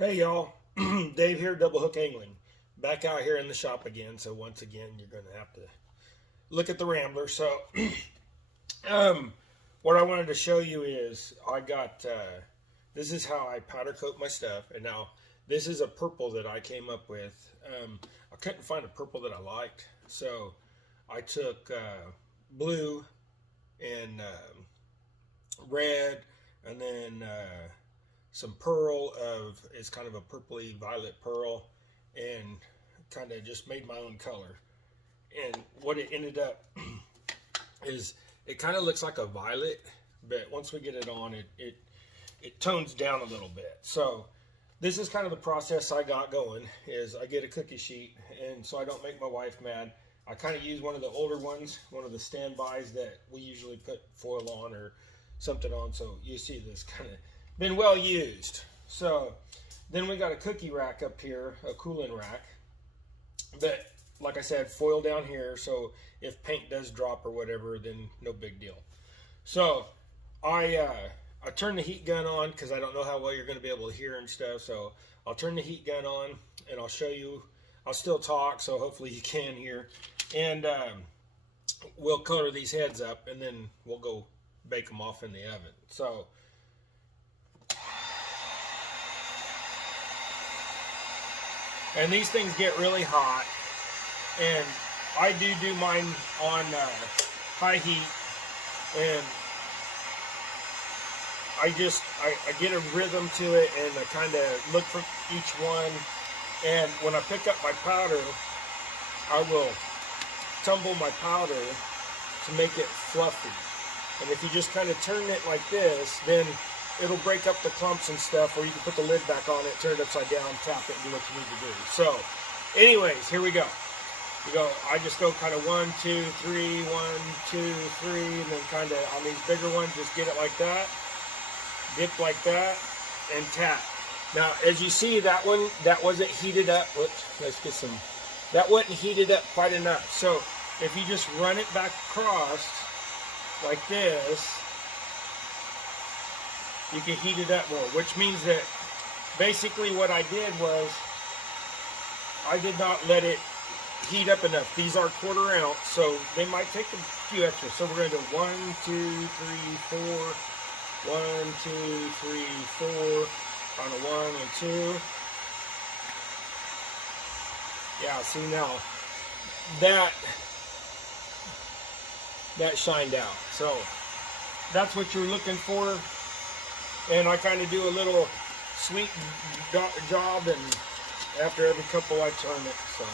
Hey y'all, Dave here, Double Hook Angling. Back out here in the shop again. So once again, you're going to have to look at the Rambler. So, what I wanted to show you is I got this is how I powder coat my stuff, and now this is a purple that I came up with. I couldn't find a purple that I liked, so I took blue and red, and then some pearl of it's kind of a purpley violet pearl, and kind of just made my own color. And what it ended up is it kind of looks like a violet, but once we get it on, it tones down a little bit. So this is kind of the process I got going. Is I get a cookie sheet, and so I don't make my wife mad, I kind of use one of the older ones, one of the standbys that we usually put foil on or something on. So you see this kind of been well used. So then we got a cookie rack up here, a cooling rack, but like I said, foil down here, so if paint does drop or whatever, then no big deal. So I turn the heat gun on because I don't know how well you're going to be able to hear and stuff. So I'll turn the heat gun on and I'll show you. I'll still talk, so hopefully you can hear. And we'll color these heads up, and then we'll go bake them off in the oven. So and these things get really hot, and I do mine on high heat, and I get a rhythm to it, and I kind of look for each one. And when I pick up my powder, I will tumble my powder to make it fluffy. And if you just kind of turn it like this, then it'll break up the clumps and stuff, or you can put the lid back on it, turn it upside down, tap it, and do what you need to do. So anyways, here we go. I just go kind of 1, 2, 3, 1, 2, 3, and then kind of on these bigger ones, just get it like that, dip like that, and tap. Now, as you see, that one, that wasn't heated up. Whoops, let's get some. That wasn't heated up quite enough. So if you just run it back across like this, you can heat it up more, which means that basically what I did was I did not let it heat up enough. These are 1/4 ounce, so they might take a few extra. So we're going to do 1, 2, 3, 4, 1, 2, 3, 4, on a 1 and 2. Yeah, see now that shined out. So that's what you're looking for. And I kind of do a little sweet job, and after every couple I turn it. So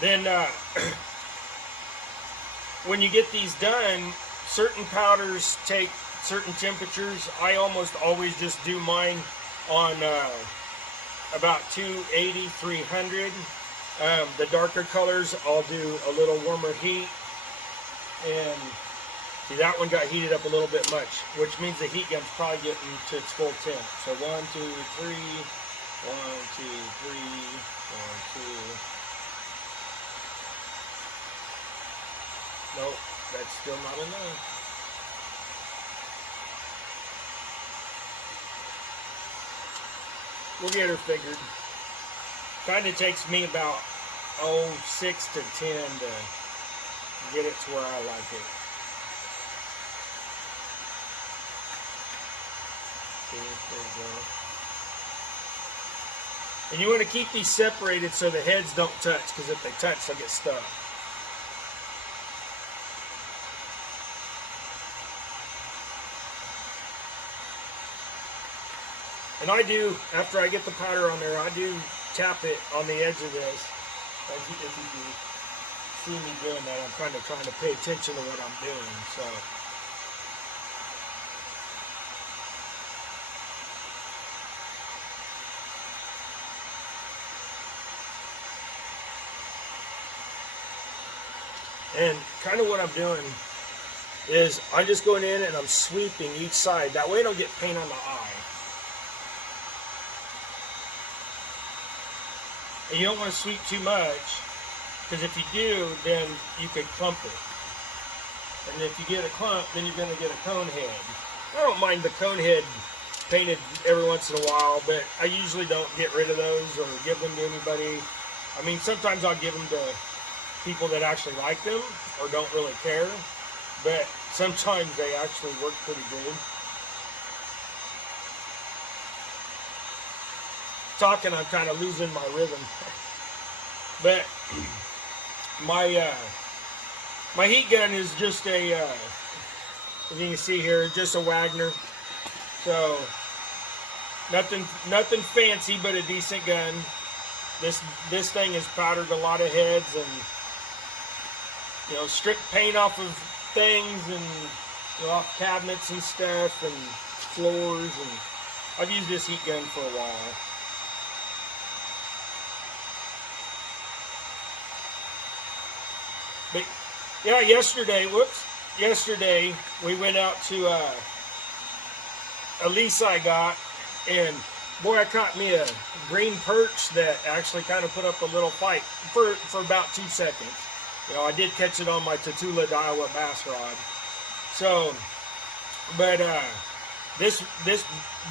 then when you get these done, certain powders take certain temperatures. I almost always just do mine on about 280, 300. The darker colors, I'll do a little warmer heat. And see, that one got heated up a little bit much, which means the heat gun's probably getting to its full temp. So 1, 2, 3, 1, 2, 3, 1, 2. Nope, that's still not enough. We'll get her figured. Kind of takes me about 6 to 10 to get it to where I like it. See, there we go. And you want to keep these separated so the heads don't touch, because if they touch, they'll get stuck. And I do, after I get the powder on there, I do tap it on the edge of this. If you can see me doing that, I'm kind of trying to pay attention to what I'm doing. So and kind of what I'm doing is I'm just going in and I'm sweeping each side. That way I don't get paint on the eye. And you don't want to sweep too much, because if you do, then you could clump it. And if you get a clump, then you're going to get a cone head. I don't mind the cone head painted every once in a while, but I usually don't get rid of those or give them to anybody. I mean, sometimes I'll give them to people that actually like them or don't really care, but sometimes they actually work pretty good. Talking, I'm kind of losing my rhythm. But my heat gun is just a, as you can see here, just a Wagner. So nothing fancy, but a decent gun. This thing has powdered a lot of heads and, you know, stripped paint off of things and, you know, off cabinets and stuff and floors, and I've used this heat gun for a while. But yeah, yesterday we went out to a lease I got, and boy, I caught me a green perch that actually kind of put up a little fight for about 2 seconds. You know, I did catch it on my Tatula Daiwa bass rod. So, but this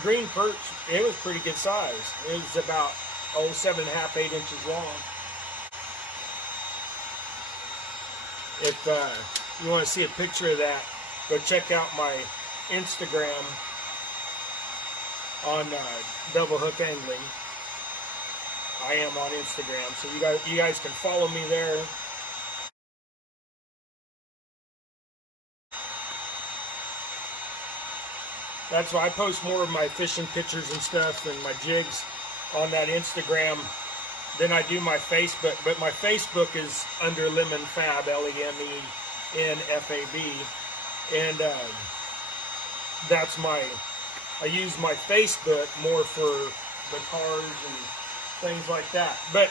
green perch, it was pretty good size. It was about 7.5, 8 inches long. If you want to see a picture of that, go check out my Instagram on Double Hook Angling. I am on Instagram, so you guys can follow me there. That's why I post more of my fishing pictures and stuff and my jigs on that Instagram than I do my Facebook. But my Facebook is under Lemon Fab, LEMENFAB, and that's I use my Facebook more for the cars and things like that. But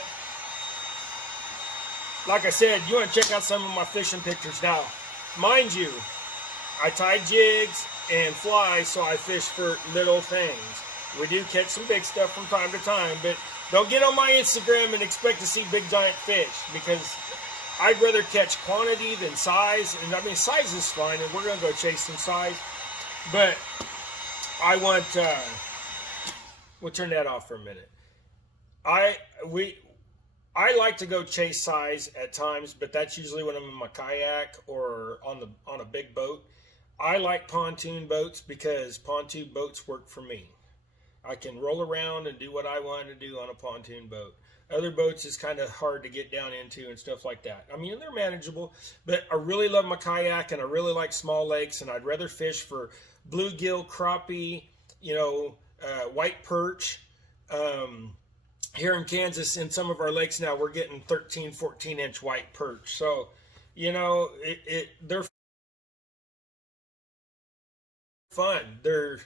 like I said, you want to check out some of my fishing pictures. Now, mind you, I tie jigs and fly, so I fish for little things. We do catch some big stuff from time to time, but don't get on my Instagram and expect to see big giant fish, because I'd rather catch quantity than size. And I mean, size is fine, and we're going to go chase some size, but I want, we'll turn that off for a minute. I like to go chase size at times, but that's usually when I'm in my kayak or on a big boat. I like pontoon boats because pontoon boats work for me. I can roll around and do what I want to do on a pontoon boat. Other boats is kind of hard to get down into and stuff like that. I mean, they're manageable, but I really love my kayak, and I really like small lakes, and I'd rather fish for bluegill, crappie, you know, white perch. Here in Kansas, in some of our lakes now, we're getting 13, 14-inch white perch. So, you know, they're fun. They're,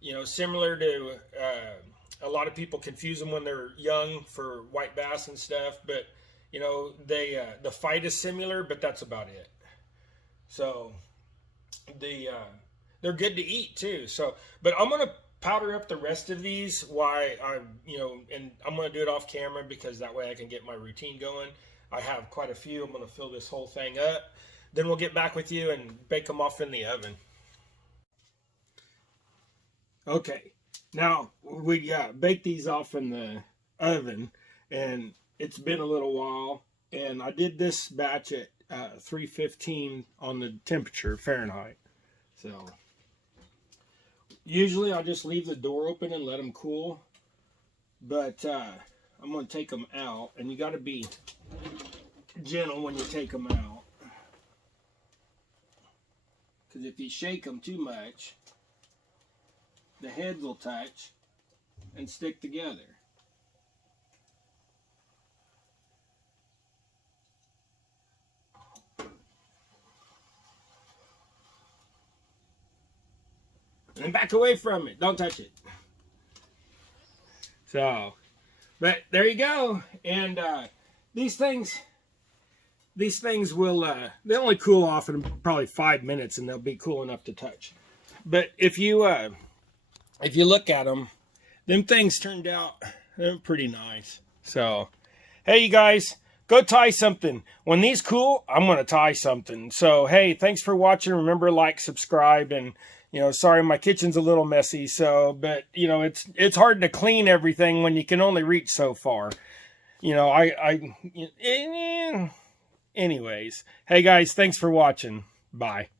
you know, similar to, a lot of people confuse them when they're young for white bass and stuff, but, you know, the fight is similar, but that's about it. So, they're good to eat too. So, but I'm going to powder up the rest of these and I'm going to do it off camera, because that way I can get my routine going. I have quite a few. I'm going to fill this whole thing up. Then we'll get back with you and bake them off in the oven. Okay, now we baked these off in the oven, and it's been a little while, and I did this batch at 315 on the temperature Fahrenheit. So usually I'll just leave the door open and let them cool, but I'm going to take them out, and you got to be gentle when you take them out, because if you shake them too much, the heads will touch and stick together. And back away from it. Don't touch it. So, but there you go. And these things will, they only cool off in probably 5 minutes, and they'll be cool enough to touch. But if you look at them things turned out, they're pretty nice. So, Hey, you guys, go tie something. When these cool, I'm going to tie something. So, hey, thanks for watching. Remember, like, subscribe, and, sorry, my kitchen's a little messy. So, but, it's hard to clean everything when you can only reach so far. Anyways, hey, guys, thanks for watching. Bye.